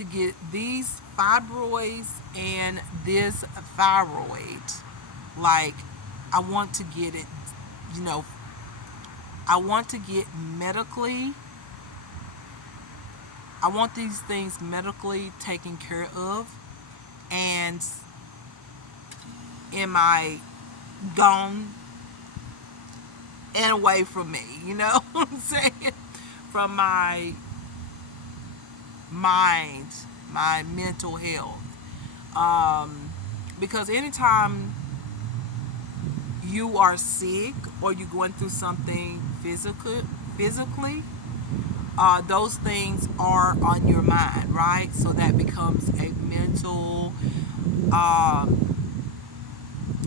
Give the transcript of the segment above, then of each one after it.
to get these fibroids and this thyroid. Like, I want to get it, you know, I want to get medically, I want these things medically taken care of. And am I gone and away from me? You know what I'm saying? From my mind, my mental health. Because anytime you are sick or you're going through something physically, those things are on your mind, right? So that becomes a mental, um,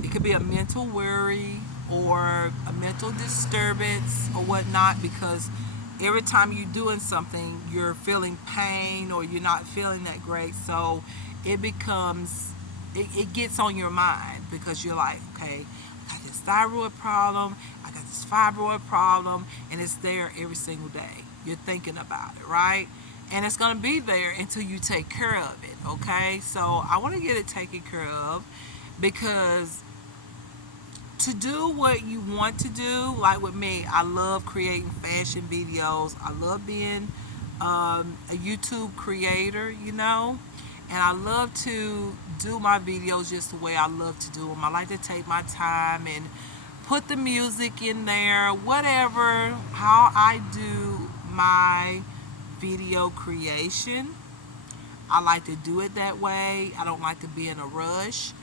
it could be a mental worry or a mental disturbance or whatnot, because every time you're doing something, you're feeling pain or you're not feeling that great. So it becomes, it gets on your mind because you're like, okay, I got this thyroid problem, I got this fibroid problem, and it's there every single day. You're thinking about it, right? And it's going to be there until you take care of it, okay? So I want to get it taken care of, because to do what you want to do, like with me, I love creating fashion videos. I love being a YouTube creator, you know, and I love to do my videos just the way I love to do them. I like to take my time and put the music in there, whatever, how I do my video creation. I like to do it that way. I don't like to be in a rush.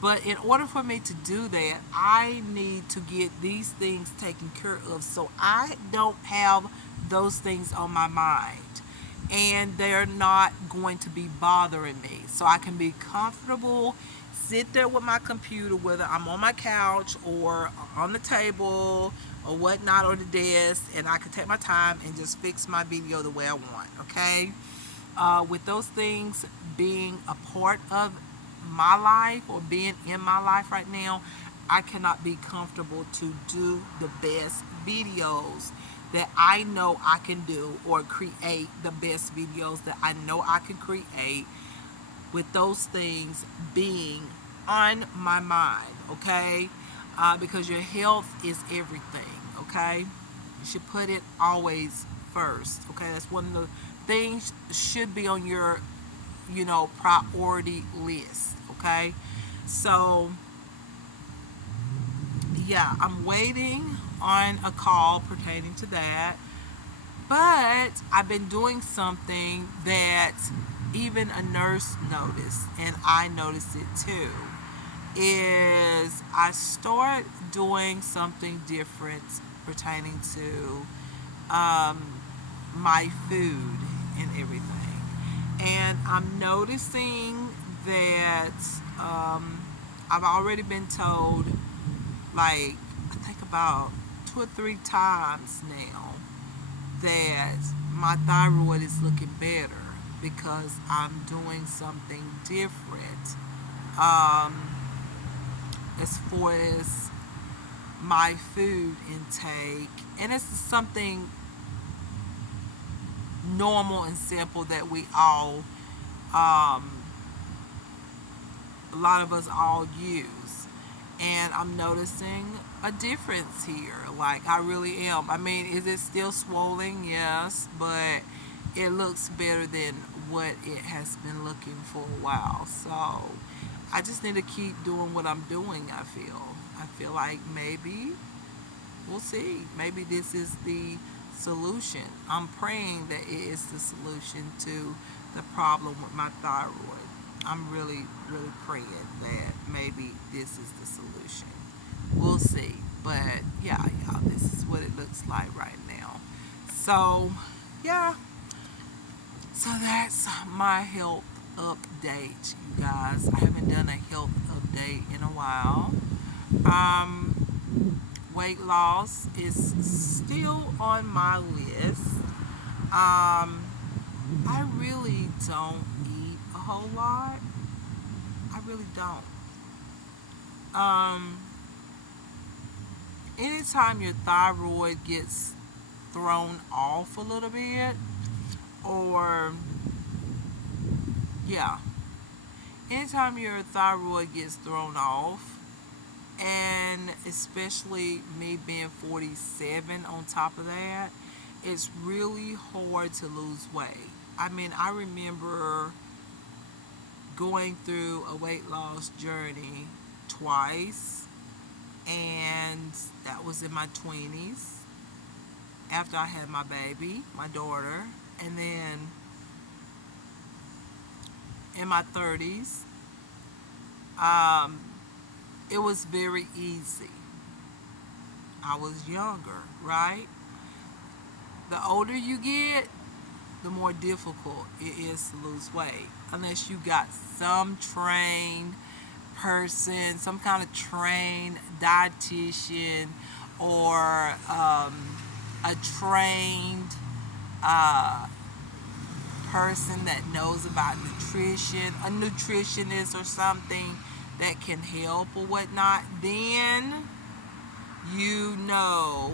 But in order for me to do that, I need to get these things taken care of so I don't have those things on my mind. And they're not going to be bothering me. So I can be comfortable, sit there with my computer, whether I'm on my couch or on the table or whatnot, or the desk, and I can take my time and just fix my video the way I want, okay? With those things being a part of my life or being in my life right now, I cannot be comfortable to do the best videos that I know I can do, or create the best videos that I know I can create with those things being on my mind, okay? Because your health is everything, okay? You should put it always first, okay? That's one of the things should be on your, priority list, okay? So, yeah, I'm waiting on a call pertaining to that. But I've been doing something that even a nurse noticed, and I noticed it too, is I start doing something different pertaining to my food and everything. And I'm noticing that I've already been told, like, I think about 2 or 3 times now, that my thyroid is looking better because I'm doing something different as far as my food intake. And it's something normal and simple that we all, a lot of us all use. And I'm noticing a difference here. Like, I really am. I mean, is it still swollen? Yes, but it looks better than what it has been looking for a while. So I just need to keep doing what I'm doing. I feel like maybe we'll see. Maybe this is the solution. I'm praying that it is the solution to the problem with my thyroid. I'm really, really praying that maybe this is the solution. We'll see. But yeah, y'all, this is what it looks like right now. So, yeah. So that's my health update, you guys. I haven't done a health update in a while. Weight loss is still on my list. I really don't eat a whole lot. I really don't. Um, Anytime your thyroid gets thrown off a little bit, or Yeah, anytime your thyroid gets thrown off, and especially me being 47 on top of that, it's really hard to lose weight. I mean, I remember going through a weight loss journey twice, and that was in my 20s after I had my baby, my daughter, and then in my 30s. Um, it was very easy. I was younger, right? The older you get, the more difficult it is to lose weight. Unless you got some trained person, some kind of trained dietitian, or a trained uh, person that knows about nutrition, a nutritionist or something that can help or whatnot, then you know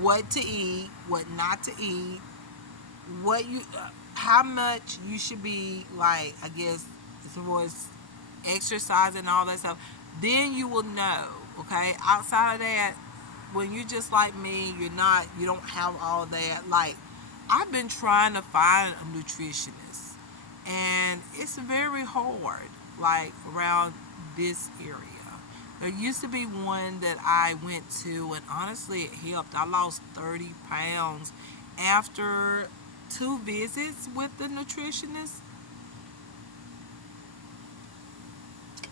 what to eat, what not to eat, what you, how much you should be, like, I guess, as far as exercise and all that stuff. Then you will know. Okay, outside of that, when you're just like me, you don't have all that. Like, I've been trying to find a nutritionist, and it's very hard. Like, around this area. There used to be one that I went to, and honestly, it helped. I lost 30 pounds after two visits with the nutritionist.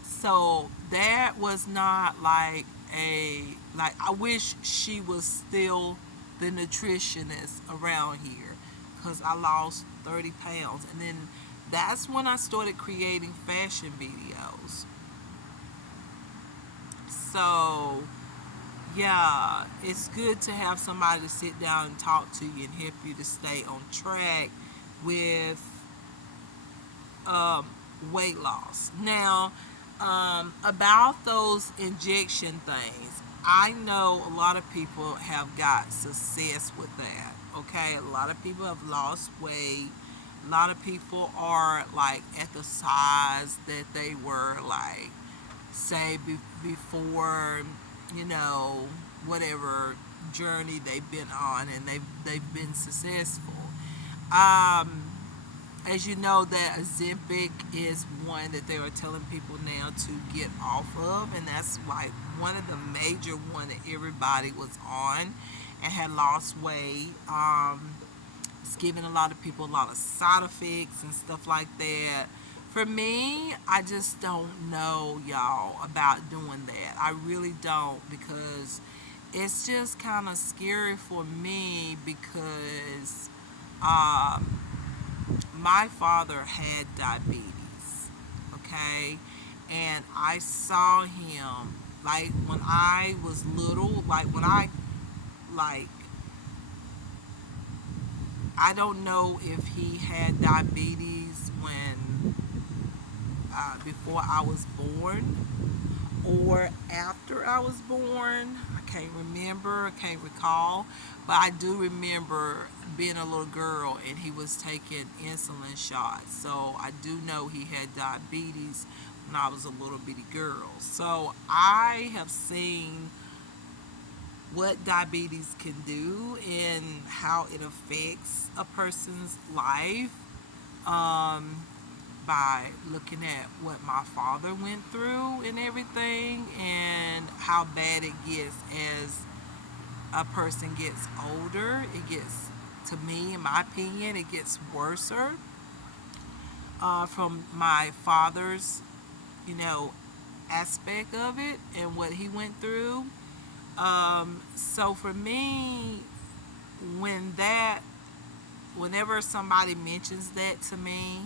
So that was not like like, I wish she was still the nutritionist around here, because I lost 30 pounds. And then that's when I started creating fashion videos. So yeah, it's good to have somebody to sit down and talk to you and help you to stay on track with um, weight loss. Now, about those injection things, I know a lot of people have got success with that. Okay, a lot of people have lost weight. A lot of people are like at the size that they were, like, say, before, you know, whatever journey they've been on, and they've been successful. Um, as you know, that Ozempic is one that they are telling people now to get off of, and that's like one of the major one that everybody was on and had lost weight. It's giving a lot of people a lot of side effects and stuff like that. For me, I just don't know, y'all, about doing that. I really don't, because it's just kind of scary for me, because um, my father had diabetes, okay? And I saw him, like, when I was little, like, like, I don't know if he had diabetes when, before I was born or after I was born. I can't remember, I can't recall, but I do remember being a little girl and he was taking insulin shots. So I do know he had diabetes when I was a little bitty girl. So I have seen what diabetes can do and how it affects a person's life, um, by looking at what my father went through and everything, and how bad it gets as a person gets older. It gets, to me, in my opinion, it gets worser, from my father's, you know, aspect of it and what he went through. So for me, when that, whenever somebody mentions that to me,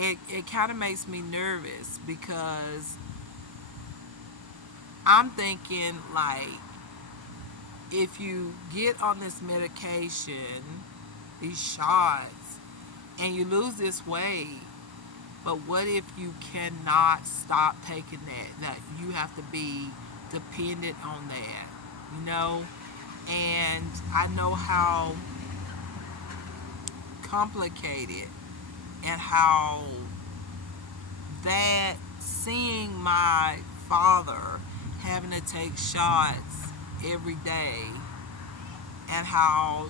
it kind of makes me nervous, because I'm thinking, like, if you get on this medication, these shots, and you lose this weight, but what if you cannot stop taking that? That you have to be dependent on that, you know? And I know how complicated and how that seeing my father having to take shots every day, and how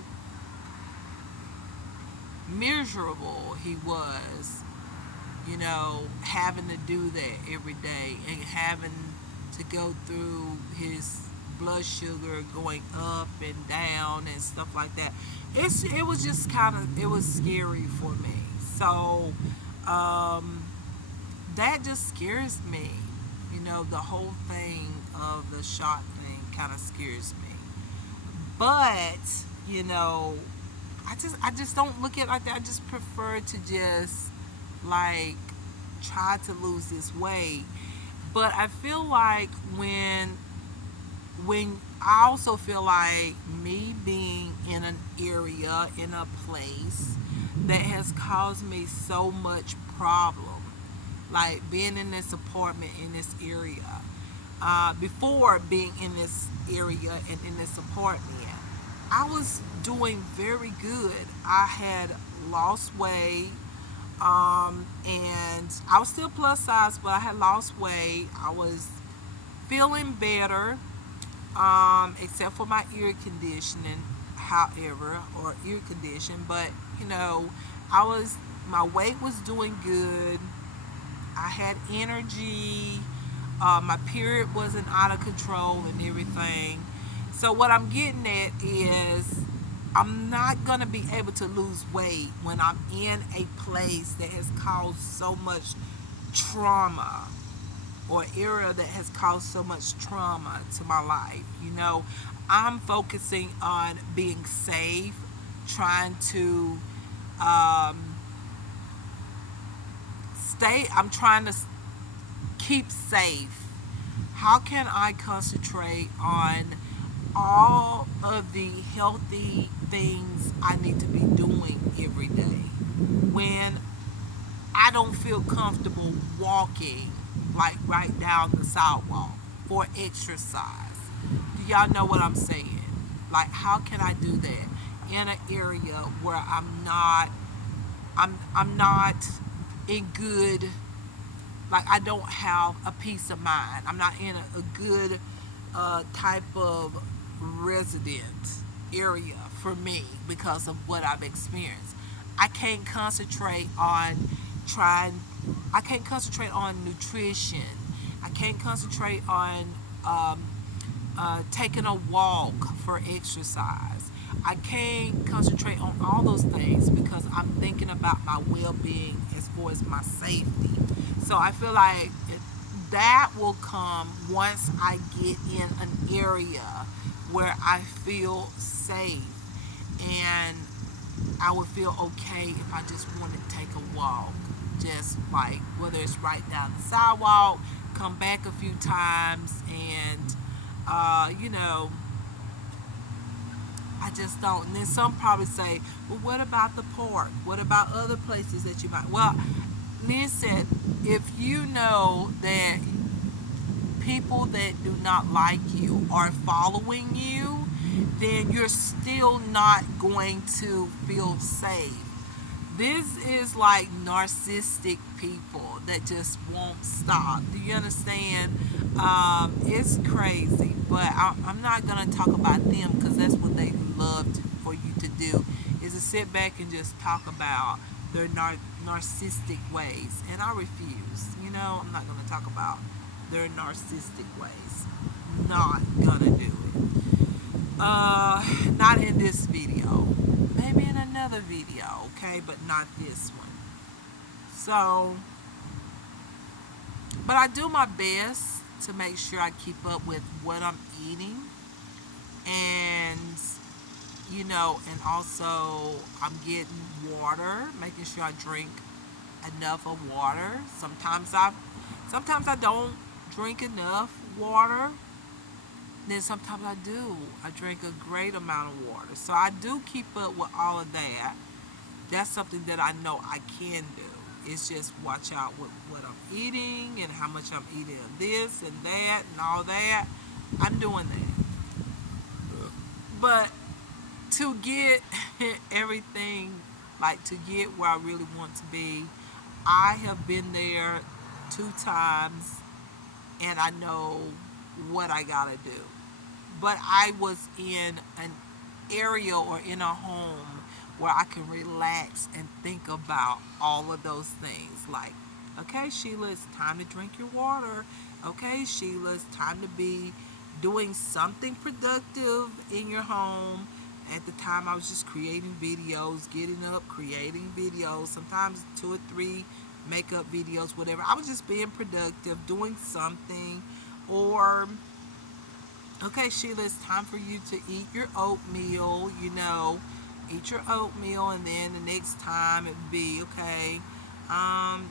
miserable he was, having to do that every day and having to go through his blood sugar going up and down and stuff like that. It was just it was scary for me. So um, that just scares me. The whole thing of the shot thing kind of scares me. But you know, I just don't look at it like that. I just prefer to just like try to lose this weight. But I feel like when I also feel like me being in an area, in a place that has caused me so much problem, like being in this apartment in this area, before being in this area and in this apartment, I was doing very good. I had lost weight, and I was still plus size, but I had lost weight. I was feeling better, except for my ear conditioning, however, or ear condition. But you know, I was my weight was doing good. I had energy. My period wasn't out of control and everything. So what I'm getting at is I'm not gonna be able to lose weight when I'm in a place that has caused so much trauma, or area that has caused so much trauma to my life. I'm focusing on being safe, trying to um, I'm trying to keep safe. How can I concentrate on all of the healthy things I need to be doing every day when I don't feel comfortable walking like right down the sidewalk for exercise? Do y'all know what I'm saying? Like, how can I do that in an area where I'm not in good, like I don't have a peace of mind. I'm not in a good type of resident area for me because of what I've experienced. I can't concentrate on trying. I can't concentrate on nutrition. I can't concentrate on um, taking a walk for exercise. I can't concentrate on all those things because I'm thinking about my well-being as far as my safety. So I feel like that will come once I get in an area where I feel safe, and I would feel okay if I just want to take a walk, just like whether it's right down the sidewalk, come back a few times, and uh, you know, I just don't. And then some probably say, well, what about the park? What about other places that you might? Well, listen, if you know that people that do not like you are following you, then you're still not going to feel safe. This is like narcissistic people that just won't stop. Do you understand? It's crazy, but I'm not gonna talk about them because that's what they loved for you to do, is to sit back and just talk about their narcissistic ways, and I refuse. I'm not gonna talk about their narcissistic ways. Not gonna do it. Not in this video. Maybe in another video, okay, but not this one. So, but I do my best to make sure I keep up with what I'm eating, and and also I'm getting water, making sure I drink enough of water. Sometimes I don't drink enough water. Then sometimes I do. I drink a great amount of water. So I do keep up with all of that. That's something that I know I can do. It's just watch out with what I'm eating and how much I'm eating of this and that and all that. I'm doing that. But to get everything like to get where I really want to be. I have been there 2 times, and I know what I gotta do. But I was in an area or in a home where I can relax and think about all of those things. Like, okay, Sheila, it's time to drink your water. Okay, Sheila, it's time to be doing something productive in your home. At the time, I was just creating videos, getting up, creating videos, sometimes 2 or 3 makeup videos, whatever. I was just being productive, doing something. Or, okay, Sheila, it's time for you to eat your oatmeal, eat your oatmeal, and then the next time it would be, okay,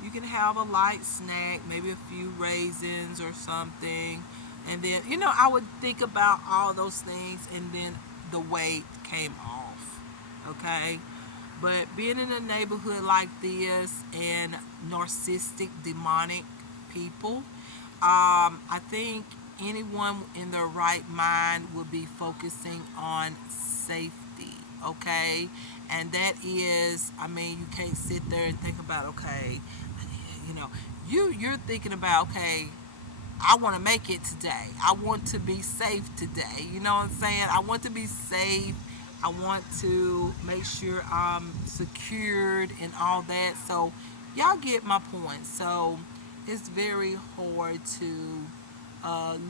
you can have a light snack, maybe a few raisins or something. And then, I would think about all those things, and then the weight came off, okay? But being in a neighborhood like this and narcissistic, demonic people, I think anyone in their right mind will be focusing on safety, okay? And that is, I mean, you can't sit there and think about, okay, you know, you're thinking about, okay, I want to make it today. I want to be safe today. You know what I'm saying? I want to be safe. I want to make sure I'm secured and all that. So, y'all get my point. So, it's very hard to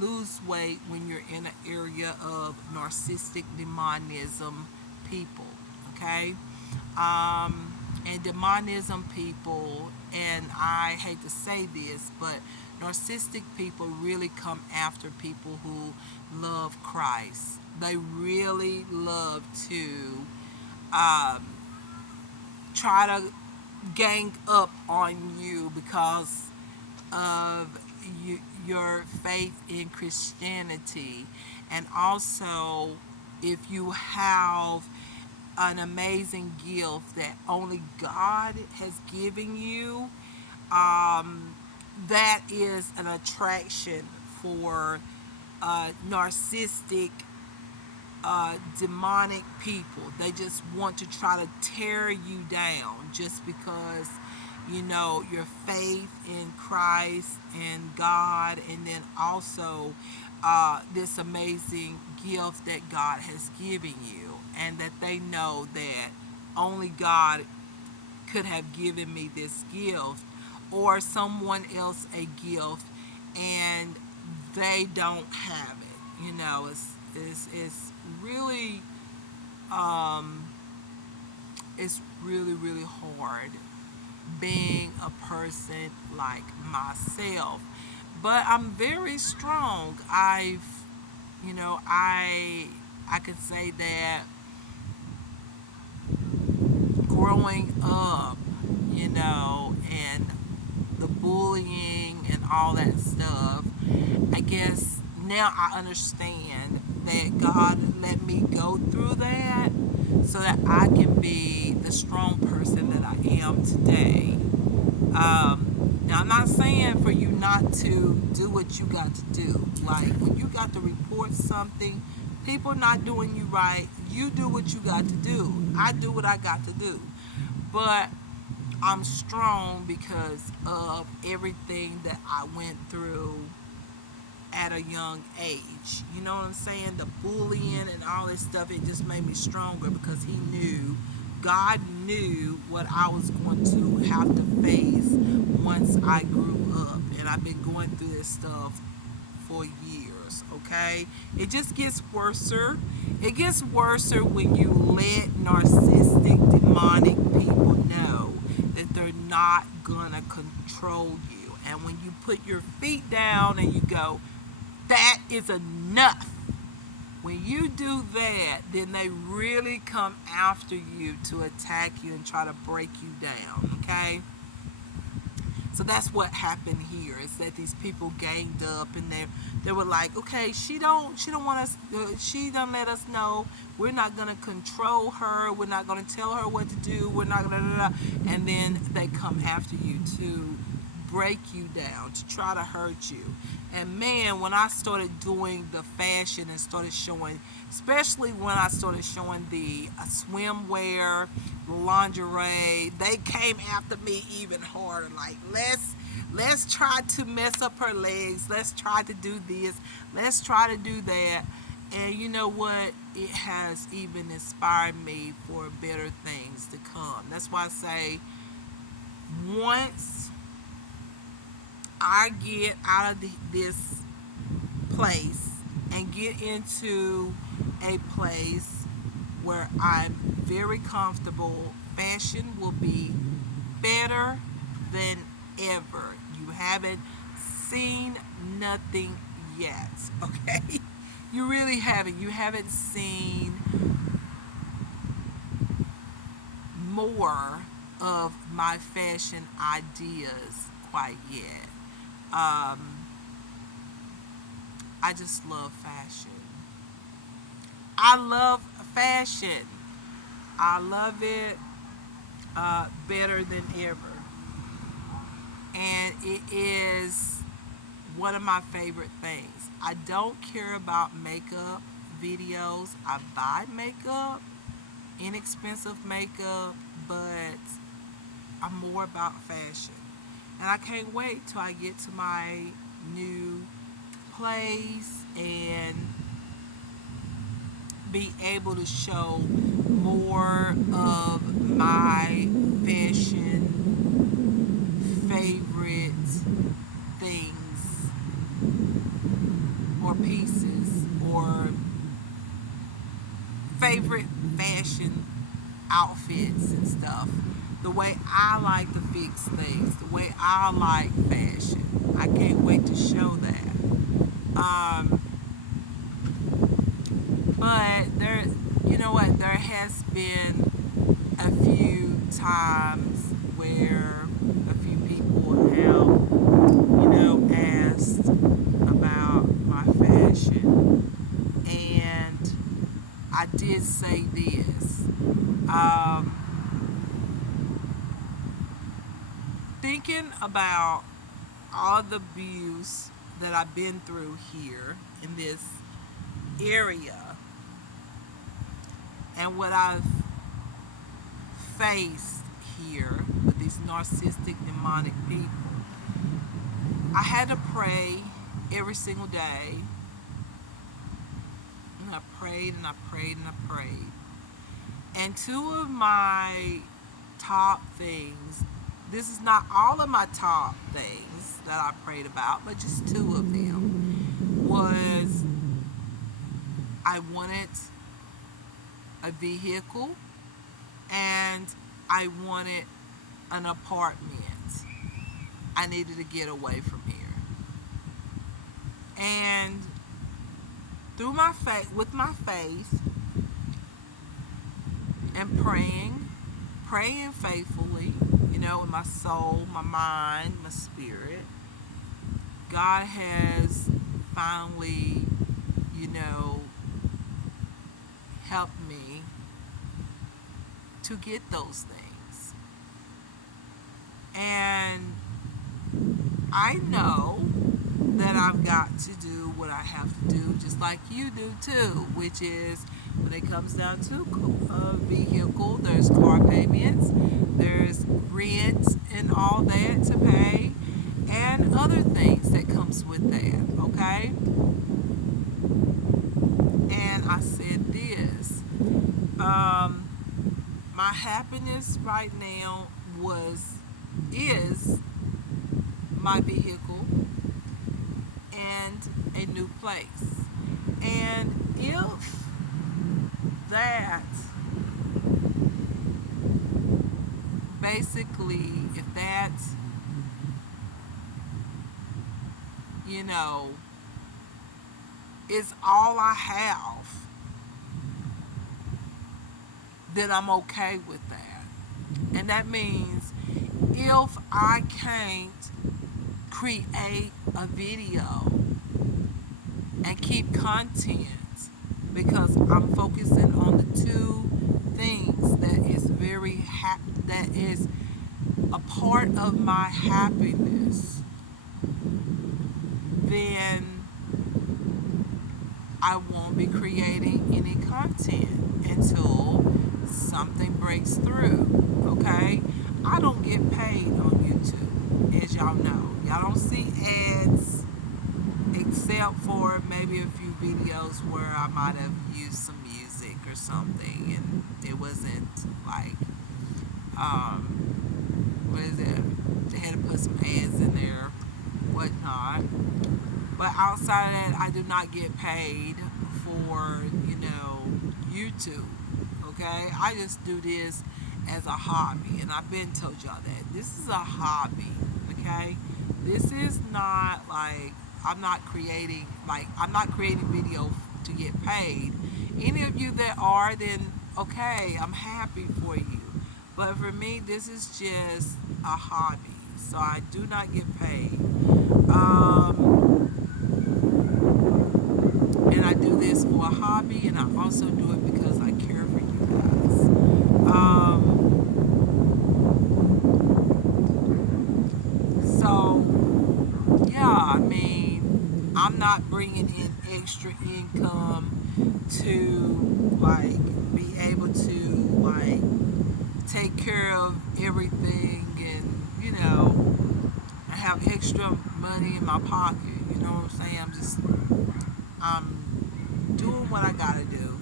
lose weight when you're in an area of narcissistic demonism people. Okay? And demonism people, and I hate to say this, but narcissistic people really come after people who love Christ. They really love to um, try to gang up on you because of your faith in Christianity. And also, if you have an amazing gift that only God has given you, that is an attraction for narcissistic, demonic people. They just want to try to tear you down just because your faith in Christ and God, and then also this amazing gift that God has given you, and that they know that only God could have given me this gift, or someone else a gift, and they don't have it. It's really um, it's really really hard being a person like myself, but I'm very strong. I could say that growing up, and the bullying and all that stuff, I guess now I understand that God let me go through that so that I can be the strong person that I am today. Now, I'm not saying for you not to do what you got to do. Like, when you got to report something, people not doing you right, you do what you got to do. I do what I got to do. But I'm strong because of everything that I went through at a young age. You know what I'm saying? The bullying and all this stuff, it just made me stronger because God knew what I was going to have to face once I grew up. And I've been going through this stuff for years, okay? It just gets worser. It gets worser when you let narcissistic, demonic people know that they're not gonna control you. And when you put your feet down and you go, that is enough. When you do that, then they really come after you to attack you and try to break you down, okay? So that's what happened here. Is that these people ganged up and they were like, okay, she don't want us. She don't let us know. We're not gonna control her. We're not gonna tell her what to do. We're not gonna. And then they come after you to break you down, to try to hurt you. And man, when I started doing the fashion and started showing, especially when I started showing the swimwear, lingerie, they came after me even harder. Like, let's try to mess up her legs. Let's try to do this. Let's try to do that. And you know what? It has even inspired me for better things to come. That's why I say, once I get out of this place and get into a place where I'm very comfortable, fashion will be better than ever. You haven't seen nothing yet, okay? You really haven't. You haven't seen more of my fashion ideas quite yet. I just love fashion. I love fashion. I love it better than ever. And it is one of my favorite things. I don't care about makeup videos. I buy makeup, inexpensive makeup, but I'm more about fashion. And I can't wait till I get to my new place and be able to show more of my fashion favorite things or pieces or favorite fashion outfits and stuff. The way I like to fix things, the way I like fashion. I can't wait to show that. But there, you know what? There has been a few times where a few people have, asked about my fashion, and I did say this. Thinking about all the abuse that I've been through here in this area and what I've faced here with these narcissistic, demonic people, I had to pray every single day. And I prayed and I prayed and I prayed. And two of my top things, this is not all of my top things that I prayed about, but just two of them, was I wanted a vehicle and I wanted an apartment. I needed to get away from here. And through my faith, with my faith and praying faithfully, in my soul, my mind, my spirit, God has finally, helped me to get those things. And I know that I've got to do what I have to do, just like you do too, which is when it comes down to a vehicle, there's car payments, there's rent and all that to pay, and other things that comes with that, okay? And I said this, my happiness right now is my vehicle and a new place. And if that, basically, if that, is all I have, then I'm okay with that. And that means if I can't create a video and keep content because I'm focusing on the two things that is a part of my happiness, then I won't be creating any content until something breaks through. Okay? I don't get paid on YouTube, as y'all know. Y'all don't see ads except for maybe a few videos where I might have used some music or something and it wasn't like what is it? They had to put some ads in there, whatnot. But outside of that, I do not get paid for, YouTube. Okay? I just do this as a hobby. And I've been told y'all that. This is a hobby. Okay? This is not like I'm not creating video to get paid. Any of you that are, then okay, I'm happy for you. But for me, this is just a hobby. So I do not get paid. Um, and I do this for a hobby, and I also do it because I care for you guys. So yeah, I mean, I'm not bringing in extra income to like be able to like take care of everything, and I have extra money in my pocket. You know what I'm saying? I'm doing what I gotta do,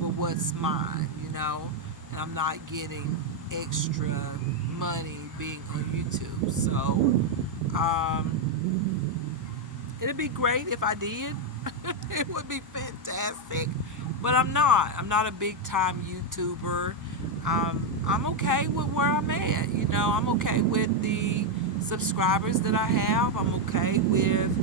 with what's mine, and I'm not getting extra money being on YouTube. So, it'd be great if I did. It would be fantastic. But I'm not. I'm not a big time YouTuber. I'm okay with where I'm at. I'm okay with the subscribers that I have. I'm okay with